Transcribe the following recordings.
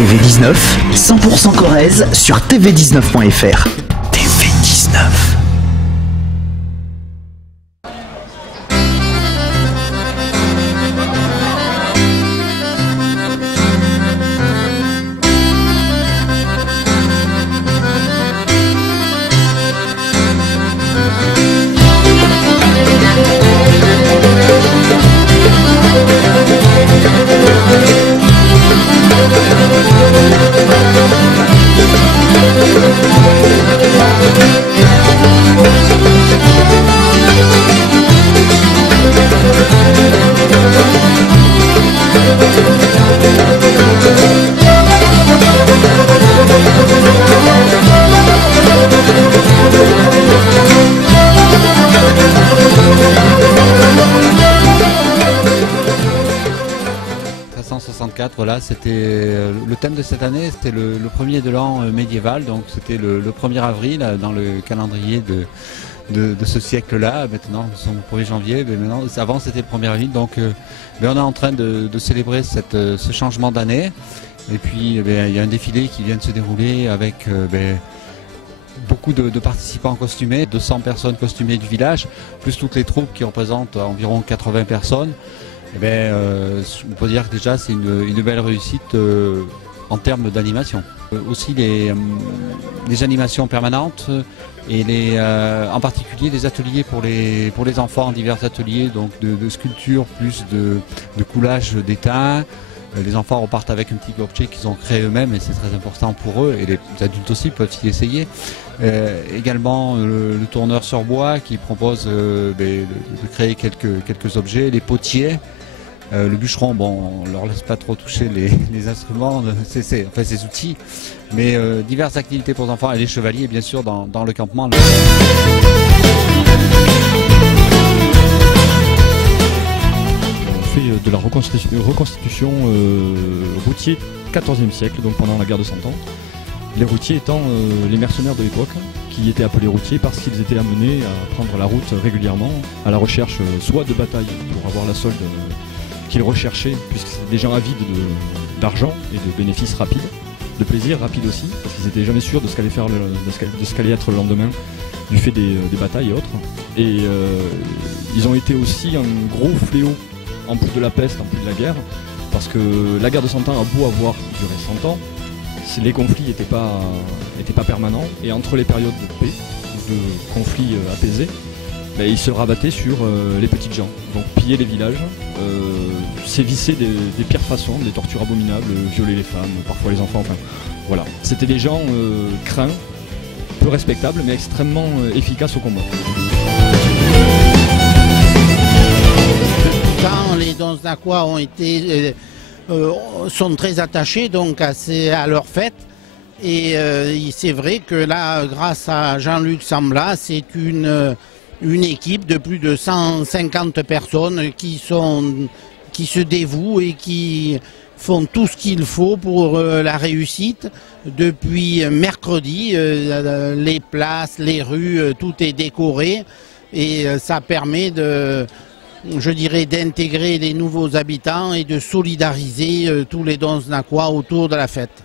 TV19, 100% Corrèze sur tv19.fr. TV19. Voilà, c'était le thème de cette année, c'était le premier de l'an médiéval, donc c'était le 1er avril dans le calendrier de ce siècle-là. Maintenant, nous sommes au 1er janvier, mais maintenant, avant c'était le 1er avril, donc on est en train de célébrer ce changement d'année. Et puis, il y a un défilé qui vient de se dérouler avec beaucoup de participants costumés, 200 personnes costumées du village, plus toutes les troupes qui représentent environ 80 personnes. On peut dire que déjà c'est une belle réussite en termes d'animation. Aussi les animations permanentes et en particulier des ateliers pour les enfants, divers ateliers donc de sculpture plus de coulage d'étain. Les enfants repartent avec un petit objet qu'ils ont créé eux-mêmes et c'est très important pour eux, et les adultes aussi peuvent s'y essayer. Également le tourneur sur bois qui propose de créer quelques objets, les potiers. Le bûcheron, on ne leur laisse pas trop toucher les instruments, ces outils, mais diverses activités pour les enfants et les chevaliers bien sûr dans le campement. On fait de la reconstitution routier 14e siècle, donc pendant la guerre de 100 ans. Les routiers étant les mercenaires de l'époque, qui étaient appelés routiers parce qu'ils étaient amenés à prendre la route régulièrement à la recherche soit de batailles pour avoir la solde qu'ils recherchaient, puisque c'était des gens avides d'argent et de bénéfices rapides, de plaisir rapide aussi, parce qu'ils n'étaient jamais sûrs de ce qu'allait être le lendemain du fait des batailles et autres. Et ils ont été aussi un gros fléau, en plus de la peste, en plus de la guerre, parce que la guerre de 100 ans a beau avoir duré 100 ans, les conflits n'étaient pas permanents, et entre les périodes de paix, de conflits apaisés, ils se rabattaient sur les petites gens, donc piller les villages, sévisser des pires façons, des tortures abominables, violer les femmes, parfois les enfants, enfin voilà. C'était des gens craints, peu respectables, mais extrêmement efficaces au combat. Quand les Donznacois sont très attachés donc à leur fête, et c'est vrai que là, grâce à Jean-Luc Sambla, c'est une équipe de plus de 150 personnes qui se dévouent et qui font tout ce qu'il faut pour la réussite. Depuis mercredi, les places, les rues, tout est décoré et ça permet d'intégrer les nouveaux habitants et de solidariser tous les Donznacois autour de la fête.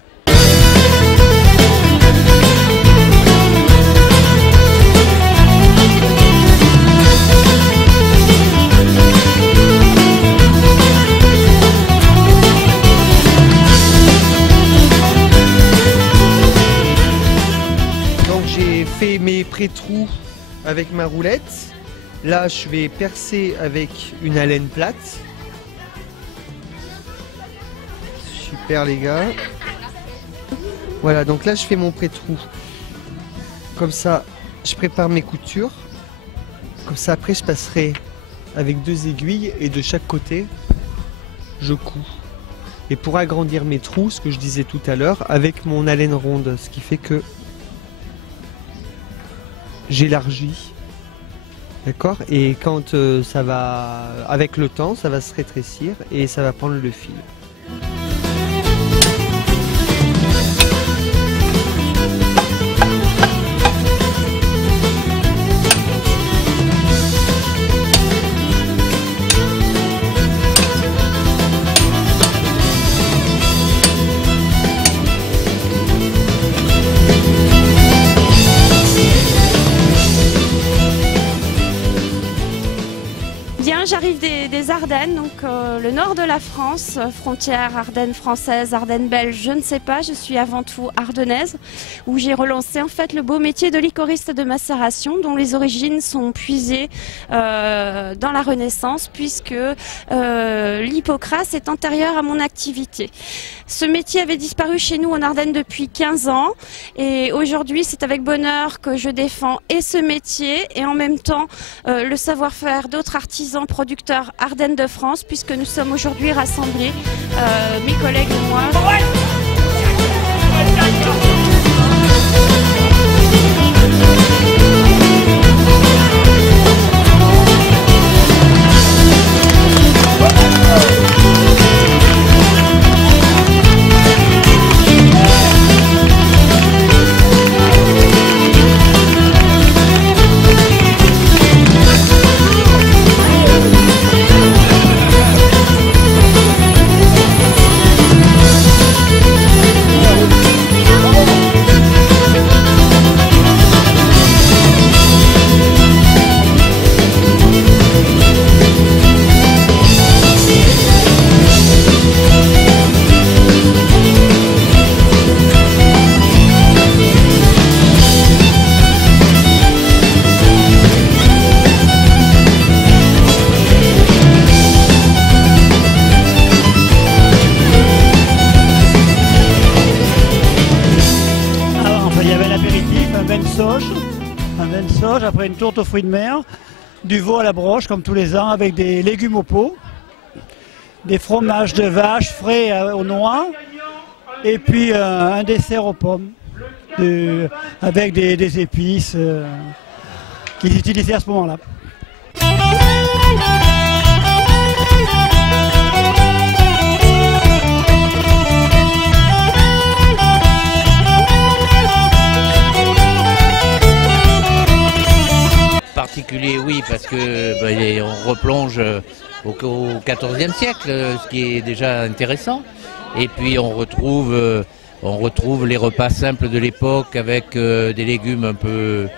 Fait mes pré-trous avec ma roulette. Là je vais percer avec une alène plate. Super les gars. Voilà, donc là je fais mon pré-trou. Comme ça je prépare mes coutures. Comme ça après je passerai avec 2 aiguilles et de chaque côté je couds. Et pour agrandir mes trous, ce que je disais tout à l'heure, avec mon alène ronde, ce qui fait que j'élargis, d'accord, et quand ça va, avec le temps, ça va se rétrécir et ça va prendre le fil. j'arrive des Ardennes, donc le nord de la France, frontière Ardennes française, Ardennes belge, je ne sais pas, je suis avant tout ardennaise, où j'ai relancé en fait le beau métier de liquoriste de macération, dont les origines sont puisées dans la Renaissance, puisque l'hypocrase est antérieure à mon activité. Ce métier avait disparu chez nous en Ardennes depuis 15 ans, et aujourd'hui c'est avec bonheur que je défends et ce métier, et en même temps le savoir-faire d'autres artisans producteurs Ardennes de France, puisque nous sommes aujourd'hui rassemblés, mes collègues et moi. Un vin de sauge, après une tourte aux fruits de mer, du veau à la broche comme tous les ans avec des légumes au pot, des fromages de vache frais aux noix et puis un dessert aux pommes avec des épices qu'ils utilisaient à ce moment-là. Particulier, oui, parce que on replonge au XIVe siècle, ce qui est déjà intéressant. Et puis on retrouve les repas simples de l'époque avec des légumes un peu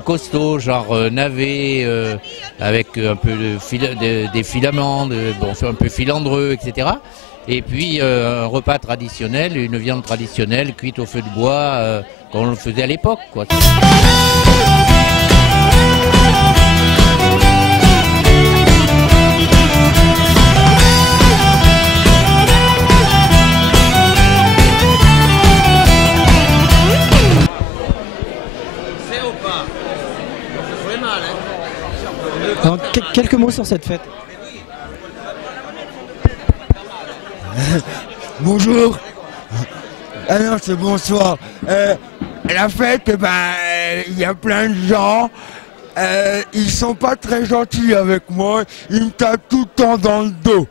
costauds, genre navets, avec un peu des filaments, un peu filandreux, etc. Et puis un repas traditionnel, une viande traditionnelle cuite au feu de bois, comme on le faisait à l'époque, quoi. Alors, quelques mots sur cette fête. Bonjour. Ah non, c'est bonsoir. La fête, il y a plein de gens. Ils sont pas très gentils avec moi. Ils me tapent tout le temps dans le dos.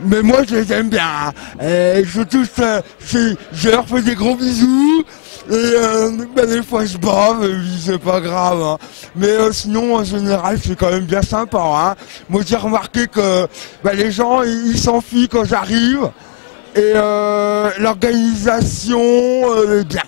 Mais moi, je les aime bien. Je leur fais des gros bisous. Et des fois je bave, c'est pas grave. Hein. Mais sinon, en général, c'est quand même bien sympa. Hein. Moi, j'ai remarqué que les gens, ils s'enfuient quand j'arrive. Et l'organisation est bien.